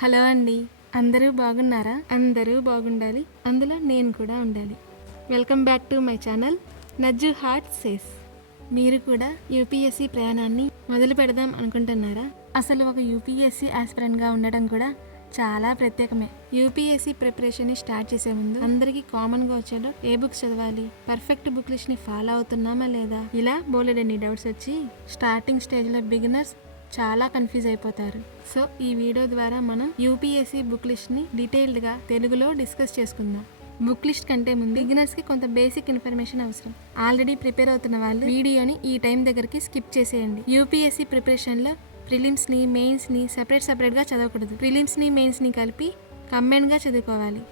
Hello అండి. అందరూ బాగున్నారా? అందరూ బాగుండాలి, అందులో నేను కూడా ఉండాలి. Welcome back to my channel Najju heart says. మీరు కూడా యూపీఎస్సీ ప్రయాణాన్ని మొదలు పెడదాం అనుకుంటున్నారా? అసలు ఒక యూపీఎస్సీ ఆస్పిరెంట్గా ఉండడం కూడా చాలా ప్రత్యేకమే. యూపీఎస్సీ ప్రిపరేషన్ని స్టార్ట్ చేసే ముందు అందరికీ కామన్గా వచ్చేదో ఏ బుక్స్ చదవాలి, పర్ఫెక్ట్ బుక్ లిస్ట్ని ఫాలో అవుతున్నామా లేదా, ఇలా బోలెడన్ని డౌట్స్ వచ్చి స్టార్టింగ్ స్టేజ్లో బిగినర్స్ చాలా కన్ఫ్యూజ్ అయిపోతారు. సో ఈ వీడియో ద్వారా మనం యూపీఎస్సీ బుక్ లిస్ట్ని డీటెయిల్డ్గా తెలుగులో డిస్కస్ చేసుకుందాం. బుక్ లిస్ట్ కంటే ముందు బిగినర్స్కి కొంత బేసిక్ ఇన్ఫర్మేషన్ అవసరం. ఆల్రెడీ ప్రిపేర్ అవుతున్న వాళ్ళు వీడియోని ఈ టైం దగ్గరికి స్కిప్ చేసేయండి. యూపీఎస్సీ ప్రిపరేషన్లో ప్రిలిమ్స్ని మెయిన్స్ని సపరేట్గా చదవకూడదు. ప్రిలిమ్స్ని మెయిన్స్ని కలిపి కంబైన్డ్గా చదువుకోవాలి.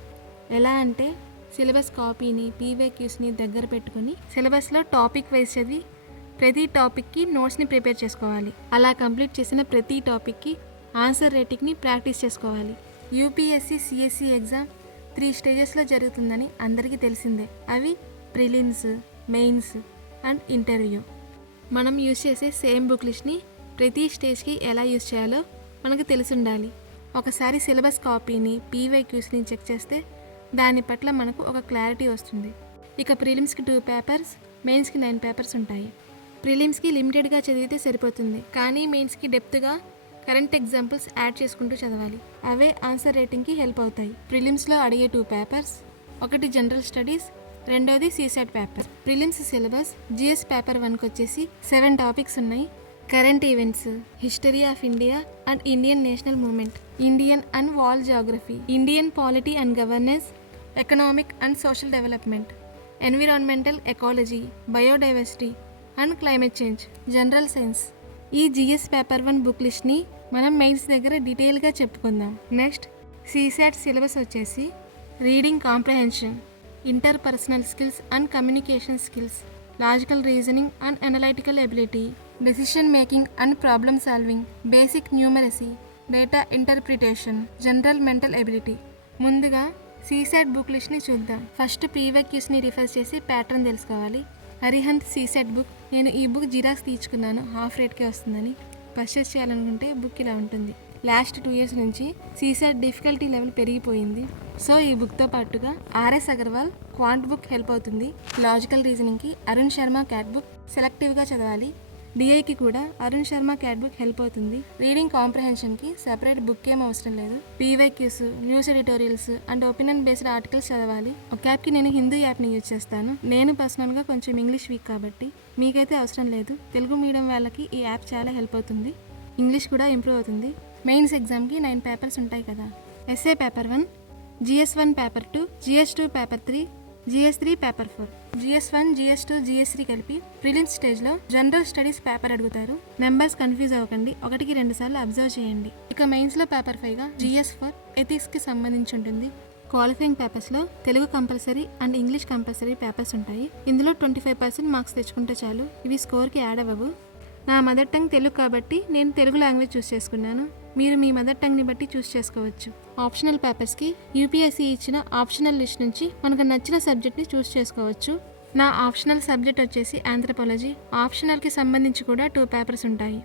ఎలా అంటే సిలబస్ కాపీని పీవైక్యూస్ని దగ్గర పెట్టుకుని సిలబస్లో టాపిక్ వైజ్ చదివి ప్రతి టాపిక్కి నోట్స్ని ప్రిపేర్ చేసుకోవాలి. అలా కంప్లీట్ చేసిన ప్రతి టాపిక్కి ఆన్సర్ రైటింగ్ని ప్రాక్టీస్ చేసుకోవాలి. యూపీఎస్సీ సిఎస్సి ఎగ్జామ్ 3 స్టేజెస్లో జరుగుతుందని అందరికీ తెలిసిందే. అవి ప్రిలిమ్స్, మెయిన్స్ అండ్ ఇంటర్వ్యూ. మనం యూజ్ చేసే సేమ్ బుక్ లిస్ట్ని ప్రతి స్టేజ్కి ఎలా యూజ్ చేయాలో మనకు తెలిసి ఉండాలి. ఒకసారి సిలబస్ కాపీని పీవైక్యూస్ని చెక్ చేస్తే దాని పట్ల మనకు ఒక క్లారిటీ వస్తుంది. ఇక ప్రిలిమ్స్కి 2 పేపర్స్, మెయిన్స్కి 9 పేపర్స్ ఉంటాయి. ప్రిలిమ్స్కి లిమిటెడ్గా చదివితే సరిపోతుంది, కానీ మెయిన్స్కి డెప్త్గా కరెంట్ ఎగ్జాంపుల్స్ యాడ్ చేసుకుంటూ చదవాలి. అవే ఆన్సర్ రైటింగ్కి హెల్ప్ అవుతాయి. ప్రిలిమ్స్లో అడిగే 2 పేపర్స్, ఒకటి జనరల్ స్టడీస్, రెండోది CSAT paper. Prelims syllabus GS paper 1కి వచ్చేసి 7 టాపిక్స్ ఉన్నాయి. Current events, history of India and Indian national movement, Indian and world geography, Indian polity and governance, economic and social development, environmental ecology, biodiversity and climate change, general science. ఈ GS paper 1 book లిస్ట్ని మనం mains దగ్గర డీటెయిల్గా చెప్పుకుందాం. Next CSAT syllabus వచ్చేసి reading comprehension, interpersonal skills and communication skills, logical reasoning and analytical ability, decision making and problem solving, basic numeracy, data interpretation, general mental ability. ముందుగా CSAT book లిస్ట్ని చూద్దాం. First పీవైక్యూస్ని refer చేసి pattern తెలుసుకోవాలి. Arihant CSAT book. నేను ఈ book xerox తీర్చుకున్నాను, half రేట్కే వస్తుందని. పర్చేస్ చేయాలనుకుంటే బుక్ ఇలా ఉంటుంది. లాస్ట్ 2 years నుంచి సీసాట్ డిఫికల్టీ లెవెల్ పెరిగిపోయింది. సో ఈ బుక్తో పాటుగా RS Agarwal quant book help అవుతుంది. లాజికల్ రీజనింగ్కి అరుణ్ శర్మ క్యాట్ బుక్ సెలెక్టివ్గా చదవాలి. డిఐకి కూడా Arun Sharma CAT book help అవుతుంది. రీడింగ్ కాంప్రహెన్షన్కి సెపరేట్ బుక్ ఏం అవసరం లేదు. PYQs, news editorials and opinion based articles చదవాలి. ఒక యాప్కి నేను హిందీ యాప్ని యూజ్ చేస్తాను. నేను పర్సనల్గా కొంచెం ఇంగ్లీష్ వీక్ కాబట్టి మీకైతే అవసరం లేదు. తెలుగు మీడియం వాళ్ళకి ఈ యాప్ చాలా హెల్ప్ అవుతుంది. ఇంగ్లీష్ కూడా ఇంప్రూవ్ అవుతుంది. మెయిన్స్ ఎగ్జామ్కి 9 పేపర్స్ ఉంటాయి కదా. Essay paper 1, GS1 paper 2, GS2 paper 3, GS3 paper 4, GS1, GS2, GS3 కలిపి ప్రిలిమ్స్ స్టేజ్లో జనరల్ స్టడీస్ పేపర్ అడుగుతారు. నెంబర్స్ కన్ఫ్యూజ్ అవ్వకండి, 1కి 2 సార్లు అబ్జర్వ్ చేయండి. ఇక మెయిన్స్లో పేపర్ 5గా GS4 ఎథిక్స్కి సంబంధించి ఉంటుంది. క్వాలిఫైయింగ్ పేపర్స్లో Telugu compulsory and English compulsory papers ఉంటాయి. ఇందులో 25% మార్క్స్ తెచ్చుకుంటే చాలు. ఇవి స్కోర్కి యాడ్ అవ్వవు. నా మదర్ టంగ్ తెలుగు కాబట్టి నేను తెలుగు లాంగ్వేజ్ చూస్ చేసుకున్నాను. మీరు మీ మదర్ టంగ్ని బట్టి చూస్ చేసుకోవచ్చు. ఆప్షనల్ పేపర్స్కి యూపీఎస్సీ ఇచ్చిన ఆప్షనల్ లిస్ట్ నుంచి మనకు నచ్చిన సబ్జెక్ట్ని చూస్ చేసుకోవచ్చు. నా ఆప్షనల్ సబ్జెక్ట్ వచ్చేసి ఆంథ్రపాలజీ. ఆప్షనల్కి సంబంధించి కూడా 2 పేపర్స్ ఉంటాయి.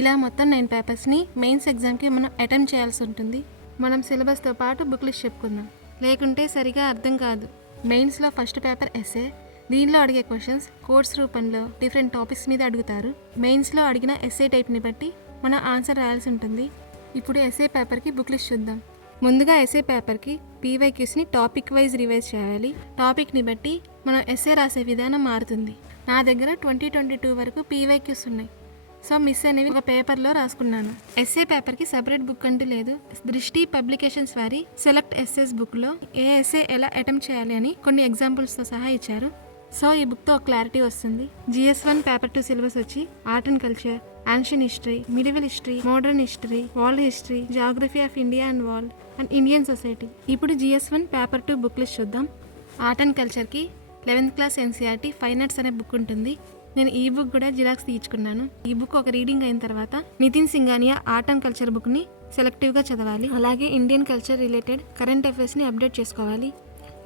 ఇలా మొత్తం 9 పేపర్స్ని మెయిన్స్ ఎగ్జామ్కి మనం అటెంప్ట్ చేయాల్సి ఉంటుంది. మనం సిలబస్తో పాటు బుక్ లిస్ట్ చెప్పుకుందాం, లేకుంటే సరిగా అర్థం కాదు. మెయిన్స్లో ఫస్ట్ పేపర్ ఎస్ఏ. దీనిలో అడిగే క్వశ్చన్స్ కోర్స్ రూపంలో డిఫరెంట్ టాపిక్స్ మీద అడుగుతారు. మెయిన్స్లో అడిగిన ఎస్ఏ టైప్ని బట్టి మనం ఆన్సర్ రాయాల్సి ఉంటుంది. ఇప్పుడు ఎస్ఏ పేపర్కి బుక్ లిస్ట్ చూద్దాం. ముందుగా ఎస్ఏ పేపర్కి పీవైక్యూస్ని టాపిక్ వైజ్ రివైజ్ చేయాలి. టాపిక్ని బట్టి మనం ఎస్ఏ రాసే విధానం మారుతుంది. నా దగ్గర 2022 వరకు పీవైక్యూస్ ఉన్నాయి. సో మిస్ అనేవి ఒక పేపర్లో రాసుకున్నాను. ఎస్ఏ పేపర్కి సపరేట్ బుక్ అంటూ లేదు. దృష్టి పబ్లికేషన్స్ వారి సెలెక్ట్ ఎస్ఏస్ బుక్లో ఏ ఎస్ఏ ఎలా అటెంప్ట్ చేయాలి అని కొన్ని ఎగ్జాంపుల్స్తో సహా ఇచ్చారు. సో ఈ బుక్తో ఒక క్లారిటీ వస్తుంది. GS1 పేపర్ 2 సిలబస్ వచ్చి art and culture, ancient history, medieval history, modern history, world history, geography of India and world and Indian society. ఇప్పుడు GS1 పేపర్ 2 బుక్ లిస్ట్ చూద్దాం. ఆర్ట్ అండ్ కల్చర్కి 11th class NCERT fine arts అనే book ఉంటుంది. నేను ఈ book కూడా xerox తీర్చుకున్నాను. ఈ book ఒక రీడింగ్ అయిన తర్వాత Nitin Singhania art and culture బుక్ని సెలెక్టివ్గా చదవాలి. అలాగే ఇండియన్ కల్చర్ రిలేటెడ్ కరెంట్ అఫైర్స్ని అప్డేట్ చేసుకోవాలి.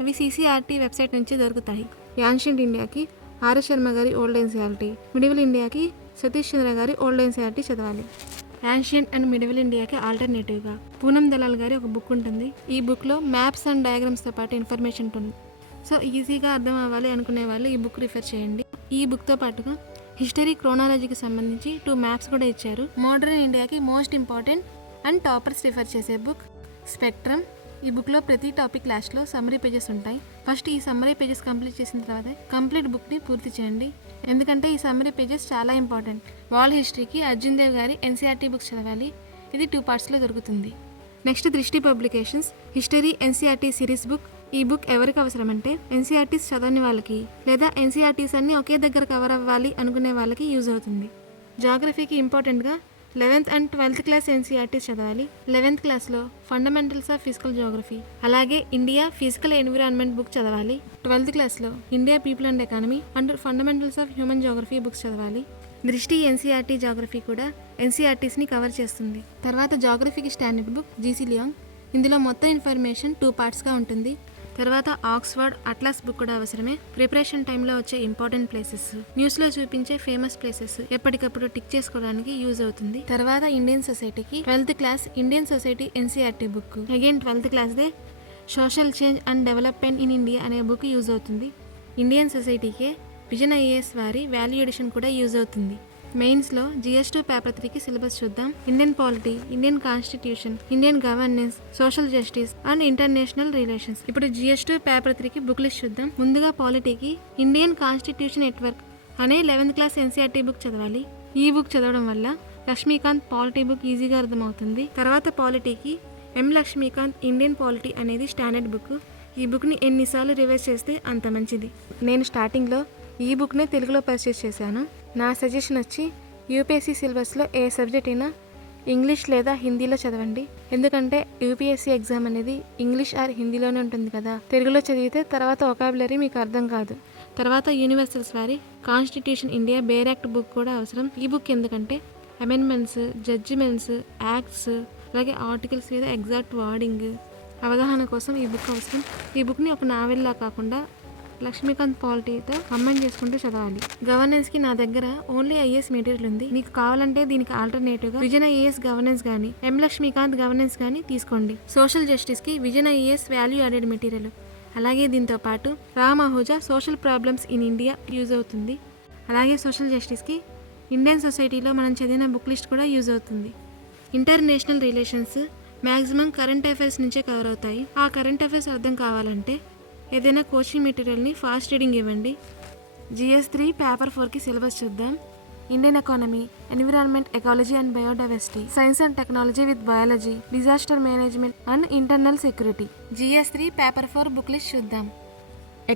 అవి CCRT వెబ్సైట్ నుంచి దొరుకుతాయి. యాన్షియంట్ ఇండియాకి ఆర్ఎస్ శర్మ గారి ఓల్డ్ NCERT, మిడివల్ ఇండియాకి సతీష్ చంద్ర గారి ఓల్డ్ NCERT చదవాలి. యాన్షియంట్ అండ్ మిడివల్ ఇండియాకి ఆల్టర్నేటివ్గా. పూనం దలాల్ గారి ఒక బుక్ ఉంటుంది. ఈ బుక్లో మ్యాప్స్ అండ్ డయాగ్రామ్స్తో పాటు ఇన్ఫర్మేషన్ ఉంటుంది. సో ఈజీగా అర్థం అవ్వాలి అనుకునే వాళ్ళు ఈ బుక్ రిఫర్ చేయండి. ఈ బుక్తో పాటుగా హిస్టరీ క్రోనాలజీకి సంబంధించి 2 మ్యాప్స్ కూడా ఇచ్చారు. మోడర్న్ ఇండియాకి most important and toppers refer చేసే బుక్ స్పెక్ట్రమ్. ఈ బుక్లో ప్రతి టాపిక్ లాస్ట్లో సమ్మరీ పేజెస్ ఉంటాయి. ఫస్ట్ ఈ సమ్మరీ పేజెస్ కంప్లీట్ చేసిన తర్వాత కంప్లీట్ బుక్ని పూర్తి చేయండి. ఎందుకంటే ఈ సమ్మరీ పేజెస్ చాలా ఇంపార్టెంట్. వరల్డ్ హిస్టరీకి అర్జున్ దేవ్ గారి ఎన్సీఆర్టీ బుక్స్ చదవాలి. ఇది 2 పార్ట్స్లో దొరుకుతుంది. నెక్స్ట్ దృష్టి publications history NCERT series book. ఈ బుక్ ఎవరికి అవసరం అంటే ఎన్సీఆర్టీస్ చదవని వాళ్ళకి, లేదా ఎన్సీఆర్టీస్ అన్ని ఒకే దగ్గర కవర్ అవ్వాలి అనుకునే వాళ్ళకి యూజ్ అవుతుంది. జాగ్రఫీకి ఇంపార్టెంట్గా 11th and 12th class NCERTs చదవాలి. 11th క్లాస్లో ఫండమెంటల్స్ ఆఫ్ ఫిజికల్ జోగ్రఫీ, అలాగే ఇండియా ఫిజికల్ ఎన్విరాన్మెంట్ బుక్ చదవాలి. 12th క్లాస్లో India people and economy and fundamentals of human geography books చదవాలి. దృష్టి ఎన్సీఆర్టీ జాగ్రఫీ కూడా ఎన్సీఆర్టీస్ని కవర్ చేస్తుంది. తర్వాత జాగ్రఫీకి స్టాండర్డ్ బుక్ జీసీ లియాంగ్. ఇందులో మొత్తం ఇన్ఫర్మేషన్ 2 పార్ట్స్గా ఉంటుంది. తర్వాత ఆక్స్ఫర్డ్ అట్లాస్ బుక్ కూడా అవసరమే. ప్రిపరేషన్ టైంలో వచ్చే ఇంపార్టెంట్ ప్లేసెస్, న్యూస్లో చూపించే ఫేమస్ ప్లేసెస్ ఎప్పటికప్పుడు టిక్ చేసుకోవడానికి యూజ్ అవుతుంది. తర్వాత ఇండియన్ సొసైటీకి 12th class Indian society NCERT book. Again 12th క్లాస్దే social change and development in India అనే బుక్ యూజ్ అవుతుంది. ఇండియన్ సొసైటీకే విజన్ ఐఏఎస్ వారి వాల్యూ ఎడిషన్ కూడా యూజ్ అవుతుంది. మెయిన్స్లో GS2 పేపర్ 3కి సిలబస్ చూద్దాం. Indian polity, Indian constitution, Indian governance, social justice and international relations. ఇప్పుడు GS2 పేపర్ 3కి బుక్ లిస్ట్ చూద్దాం. ముందుగా పాలిటీకి ఇండియన్ కాన్స్టిట్యూషన్ నెట్వర్క్ అనే 11th క్లాస్ ఎన్సీఆర్టీ బుక్ చదవాలి. ఈ బుక్ చదవడం వల్ల లక్ష్మీకాంత్ పాలిటీ బుక్ ఈజీగా అర్థమవుతుంది. తర్వాత పాలిటీకి M. లక్ష్మీకాంత్ ఇండియన్ పాలిటీ అనేది స్టాండర్డ్ బుక్. ఈ బుక్ని ఎన్నిసార్లు రివైజ్ చేస్తే అంత మంచిది. నేను స్టార్టింగ్లో ఈ బుక్నే తెలుగులో పర్చేస్ చేశాను. నా సజెషన్ వచ్చి యూపీఎస్సీ సిలబస్లో ఏ సబ్జెక్ట్ అయినా ఇంగ్లీష్ లేదా హిందీలో చదవండి. ఎందుకంటే యూపీఎస్సీ ఎగ్జామ్ అనేది ఇంగ్లీష్ ఆర్ హిందీలోనే ఉంటుంది కదా. తెలుగులో చదివితే తర్వాత వొకాబులరీ మీకు అర్థం కాదు. తర్వాత యూనివర్సల్స్ వారి constitution India bare act book కూడా అవసరం. ఈ బుక్ ఎందుకంటే అమెండ్మెంట్స్, జడ్జిమెంట్స్, యాక్ట్స్, అలాగే ఆర్టికల్స్ లేదా ఎగ్జాక్ట్ వార్డింగ్ అవగాహన కోసం ఈ బుక్ అవసరం. ఈ బుక్ని ఒక నావెల్లా కాకుండా లక్ష్మీకాంత్ పాలిటీతో కంబైన్ చేసుకుంటూ చదవాలి. గవర్నెన్స్ కి నా దగ్గర ఓన్లీ ఐఏఎస్ మెటీరియల్ ఉంది. మీకు కావాలంటే దీనికి ఆల్టర్నేటివ్గా విజన్ ఐఏఎస్ గవర్నెన్స్ కానీ M. లక్ష్మీకాంత్ గవర్నెన్స్ కానీ తీసుకోండి. సోషల్ జస్టిస్ కి vision IAS value added material, అలాగే దీంతో పాటు Ram Ahuja social problems in India use అవుతుంది. అలాగే సోషల్ జస్టిస్కి ఇండియన్ సొసైటీలో మనం చదివిన బుక్ లిస్ట్ కూడా యూజ్ అవుతుంది. International relations maximum current affairs నుంచే కవర్ అవుతాయి. ఆ కరెంట్ అఫైర్స్ అర్థం కావాలంటే ఏదైనా కోచింగ్ మెటీరియల్ని ఫాస్ట్ రీడింగ్ ఇవ్వండి. GS3 పేపర్ 4కి సిలబస్ చూద్దాం. Indian economy, environment, ecology and biodiversity, science and technology with biology, disaster management and internal security. GS3 paper 4 book list చూద్దాం.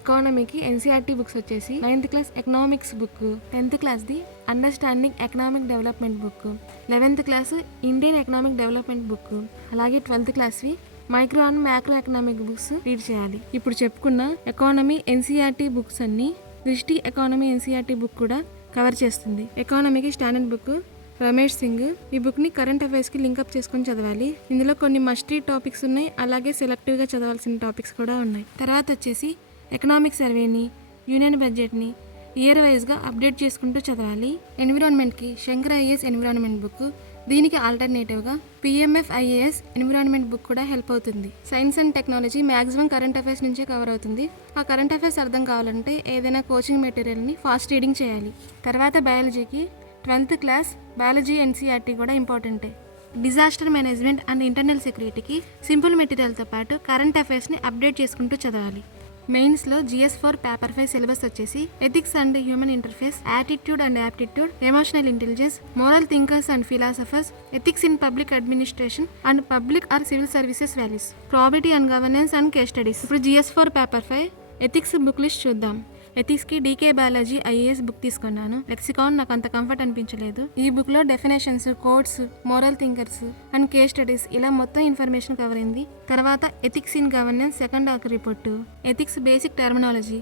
ఎకానమీకి ఎన్సీఆర్టీ బుక్స్ వచ్చేసి 9th class economics book, 10th క్లాస్ది understanding economic development book, 11th class Indian economic development book, అలాగే 12th క్లాస్వి micro and macro economic books read చేయాలి. ఇప్పుడు చెప్పుకున్న economy NCERT books అన్ని దృష్టి ఎకానమీ ఎన్సీఆర్టీ బుక్ కూడా కవర్ చేస్తుంది. ఎకానమీకి స్టాండర్డ్ బుక్ రమేష్ సింగ్. ఈ బుక్ని కరెంట్ అఫైర్స్కి లింకప్ చేసుకొని చదవాలి. ఇందులో కొన్ని మస్ట్ రీడ్ టాపిక్స్ ఉన్నాయి, అలాగే సెలెక్టివ్గా చదవాల్సిన టాపిక్స్ కూడా ఉన్నాయి. తర్వాత వచ్చేసి ఎకనామిక్ సర్వేని, యూనియన్ బడ్జెట్ని ఇయర్ వైజ్గా అప్డేట్ చేసుకుంటూ చదవాలి. ఎన్విరాన్మెంట్కి శంకర్ ఐఏఎస్ ఎన్విరాన్మెంట్ బుక్, దీనికి ఆల్టర్నేటివ్గా PMF IAS ఎన్విరాన్మెంట్ బుక్ కూడా హెల్ప్ అవుతుంది. Science and technology maximum current affairs నుంచే కవర్ అవుతుంది. ఆ కరెంట్ అఫైర్స్ అర్థం కావాలంటే ఏదైనా కోచింగ్ మెటీరియల్ని ఫాస్ట్ రీడింగ్ చేయాలి. తర్వాత బయాలజీకి 12th క్లాస్ బయాలజీ ఎన్సీఆర్టీ కూడా ఇంపార్టెంటే. డిజాస్టర్ మేనేజ్మెంట్ అండ్ ఇంటర్నల్ సెక్యూరిటీకి సింపుల్ మెటీరియల్తో పాటు కరెంట్ అఫైర్స్ని అప్డేట్ చేసుకుంటూ చదవాలి. మెయిన్స్లో GS4 పేపర్ 5 సిలబస్ వచ్చేసి ethics and human interface, attitude and aptitude, emotional intelligence, moral thinkers and philosophers, ethics in public administration and public or civil services values, probity and governance and case studies. ఇప్పుడు GS4 paper 5 ethics book list చూద్దాం. ఎథిక్స్కి DK Balaji IAS book తీసుకున్నాను. Lexicon నాకు అంత comfort అనిపించలేదు. ఈ బుక్లో definitions, codes, moral thinkers and case studies ఇలా మొత్తం ఇన్ఫర్మేషన్ కవర్ అయింది. తర్వాత ethics in governance second arc report, ethics basic terminology.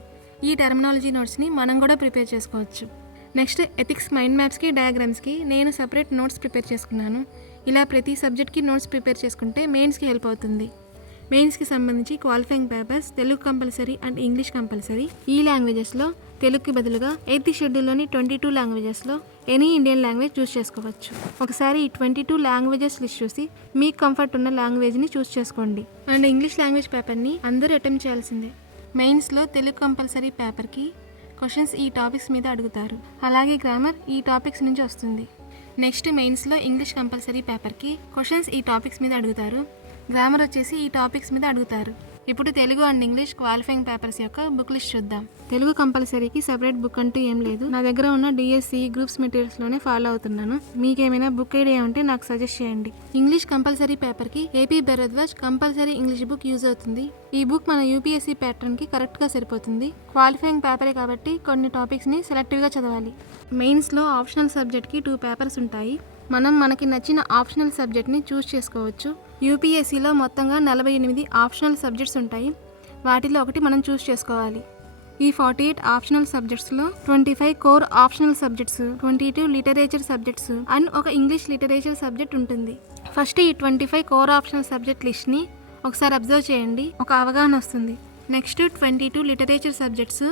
ఈ టెర్మినాలజీ నోట్స్ని మనం కూడా ప్రిపేర్ చేసుకోవచ్చు. నెక్స్ట్ ఎథిక్స్ మైండ్ మ్యాప్స్కి, డయాగ్రామ్స్కి నేను సపరేట్ నోట్స్ ప్రిపేర్ చేసుకున్నాను. ఇలా ప్రతి సబ్జెక్ట్కి నోట్స్ ప్రిపేర్ చేసుకుంటే మెయిన్స్కి హెల్ప్ అవుతుంది. మెయిన్స్కి సంబంధించి qualifying papers Telugu compulsory and English compulsory. ఈ లాంగ్వేజెస్లో తెలుగుకి బదులుగా 8th షెడ్యూల్లోని 22 లాంగ్వేజెస్లో ఎనీ ఇండియన్ లాంగ్వేజ్ చూస్ చేసుకోవచ్చు. ఒకసారి ఈ 22 లాంగ్వేజెస్ లిస్ట్ చూసి మీకు కంఫర్ట్ ఉన్న లాంగ్వేజ్ని చూస్ చేసుకోండి. అండ్ ఇంగ్లీష్ లాంగ్వేజ్ పేపర్ని అందరూ అటెంప్ట్ చేయాల్సిందే. మెయిన్స్లో తెలుగు కంపల్సరీ పేపర్కి క్వశ్చన్స్ ఈ టాపిక్స్ మీద అడుగుతారు. అలాగే గ్రామర్ ఈ టాపిక్స్ నుంచి వస్తుంది. నెక్స్ట్ మెయిన్స్లో ఇంగ్లీష్ కంపల్సరీ పేపర్కి క్వశ్చన్స్ ఈ టాపిక్స్ మీద అడుగుతారు. గ్రామర్ వచ్చేసి ఈ టాపిక్స్ మీద అడుగుతారు. ఇప్పుడు Telugu and English qualifying papers యొక్క బుక్ లిస్ట్ చూద్దాం. తెలుగు కంపల్సరీకి సెపరేట్ బుక్ అంటూ ఏం లేదు. నా దగ్గర ఉన్న డిఎస్సి గ్రూప్స్ మెటీరియల్స్లోనే ఫాలో అవుతున్నాను. మీకేమైనా బుక్ ఐడియా ఉంటే నాకు సజెస్ట్ చేయండి. ఇంగ్లీష్ కంపల్సరీ పేపర్కి AP Bharadwaj compulsory English book use అవుతుంది. ఈ బుక్ మన యూపీఎస్సీ ప్యాటర్న్కి కరెక్ట్గా సరిపోతుంది. క్వాలిఫైయింగ్ పేపరే కాబట్టి కొన్ని టాపిక్స్ని సెలెక్టివ్గా చదవాలి. మెయిన్స్లో ఆప్షనల్ సబ్జెక్ట్కి 2 పేపర్స్ ఉంటాయి. మనకి నచ్చిన ఆప్షనల్ సబ్జెక్ట్ని చూస్ చేసుకోవచ్చు. యూపీఎస్సీలో మొత్తంగా 48 ఆప్షనల్ సబ్జెక్ట్స్ ఉంటాయి. వాటిలో ఒకటి మనం చూస్ చేసుకోవాలి. ఈ 48 ఆప్షనల్ సబ్జెక్ట్స్లో 25 core optional subjects, 22 literature subjects and ఒక ఇంగ్లీష్ లిటరేచర్ సబ్జెక్ట్ ఉంటుంది. ఫస్ట్ ఈ 25 కోర్ ఆప్షనల్ సబ్జెక్ట్ లిస్ట్ని ఒకసారి అబ్జర్వ్ చేయండి, ఒక అవగాహన వస్తుంది. నెక్స్ట్ 22 లిటరేచర్ సబ్జెక్ట్స్,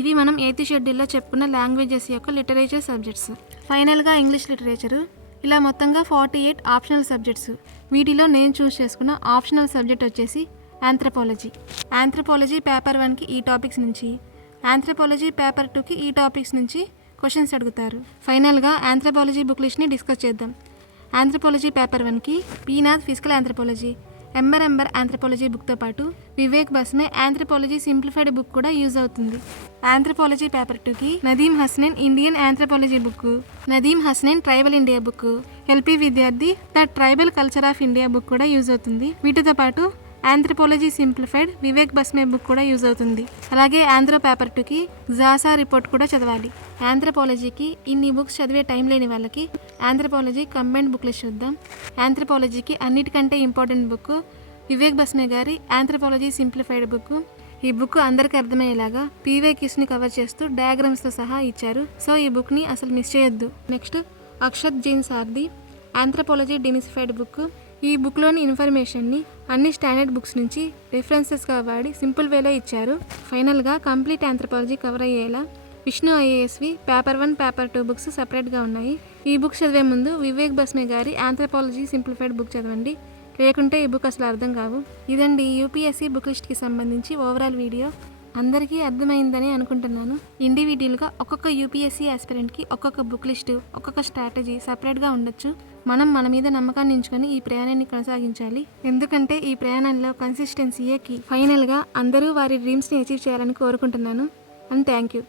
ఇవి మనం 8th షెడ్యూల్లో చెప్పుకున్న లాంగ్వేజెస్ యొక్క లిటరేచర్ సబ్జెక్ట్స్. ఫైనల్గా ఇంగ్లీష్ లిటరేచరు. ఇలా మొత్తంగా 48 ఆప్షనల్ సబ్జెక్ట్స్. వీటిలో నేను చూస్ చేసుకున్న ఆప్షనల్ సబ్జెక్ట్ వచ్చేసి ఆంథ్రపాలజీ. ఆంథ్రపాలజీ పేపర్ 1కి ఈ టాపిక్స్ నుంచి, ఆంథ్రపాలజీ పేపర్ 2కి ఈ టాపిక్స్ నుంచి క్వశ్చన్స్ అడుగుతారు. ఫైనల్గా ఆంథ్రపాలజీ బుక్ లిస్ట్ని డిస్కస్ చేద్దాం. ఆంథ్రపాలజీ పేపర్ 1కి P Nath physical anthropology, Ember anthropology బుక్తో పాటు Vivek Bhasme anthropology simplified book కూడా యూజ్ అవుతుంది. ఆంథ్రపాలజీ పేపర్ 2కి Nadeem Hasnain Indian anthropology book, Nadeem Hasnain tribal India book, LP Vidyarthi the tribal culture of India book కూడా యూజ్ అవుతుంది. వీటితో పాటు anthropology simplified Vivek Bhasme book కూడా యూజ్ అవుతుంది. అలాగే ఆంధ్ర పేపర్ 2కి జాసా రిపోర్ట్ కూడా చదవాలి. ఆంథ్రపాలజీకి ఇన్ని బుక్స్ చదివే టైం లేని వాళ్ళకి ఆంథ్రపాలజీ కంబైన్డ్ బుక్ లిస్ట్ చూద్దాం. ఆంథ్రపాలజీకి అన్నిటికంటే ఇంపార్టెంట్ బుక్ వివేక్ బస్మే గారి ఆంథ్రపాలజీ సింప్లిఫైడ్ బుక్. ఈ బుక్ అందరికీ అర్థమయ్యేలాగా పీవైక్యూస్ని కవర్ చేస్తూ డయాగ్రామ్స్తో సహా ఇచ్చారు. సో ఈ బుక్ని అసలు మిస్ చేయొద్దు. నెక్స్ట్ అక్షత్ జైన్ సార్ది ఆంథ్రపాలజీ డిమిసిఫైడ్ బుక్. ఈ బుక్లోని ఇన్ఫర్మేషన్ని అన్ని స్టాండర్డ్ బుక్స్ నుంచి రెఫరెన్సెస్గా వాడి సింపుల్ వేలో ఇచ్చారు. ఫైనల్గా కంప్లీట్ ఆంథ్రపాలజీ కవర్ అయ్యేలా విష్ణు ఐఏఎస్వి పేపర్ 1, పేపర్ 2 బుక్స్ సపరేట్గా ఉన్నాయి. ఈ బుక్స్ చదివే ముందు వివేక్ బస్మే గారి ఆంథ్రపాలజీ సింప్లిఫైడ్ బుక్ చదవండి, లేకుంటే ఈ బుక్ అసలు అర్థం కావు. ఇదండి యూపీఎస్సీ బుక్ లిస్ట్కి సంబంధించి ఓవరాల్ వీడియో. అందరికీ అర్థమైందని అనుకుంటున్నాను. ఇండివిజువల్గా ఒక్కొక్క యూపీఎస్సీ ఆస్పిరెంట్కి ఒక్కొక్క బుక్ లిస్టు, ఒక్కొక్క స్ట్రాటజీ సపరేట్గా ఉండొచ్చు. మన మీద నమ్మకాన్ని ఉంచుకొని ఈ ప్రయాణాన్ని కొనసాగించాలి. ఎందుకంటే ఈ ప్రయాణంలో కన్సిస్టెన్సీయే కీ. ఫైనల్గా అందరూ వారి డ్రీమ్స్ని అచీవ్ చేయాలని కోరుకుంటున్నాను. And thank you.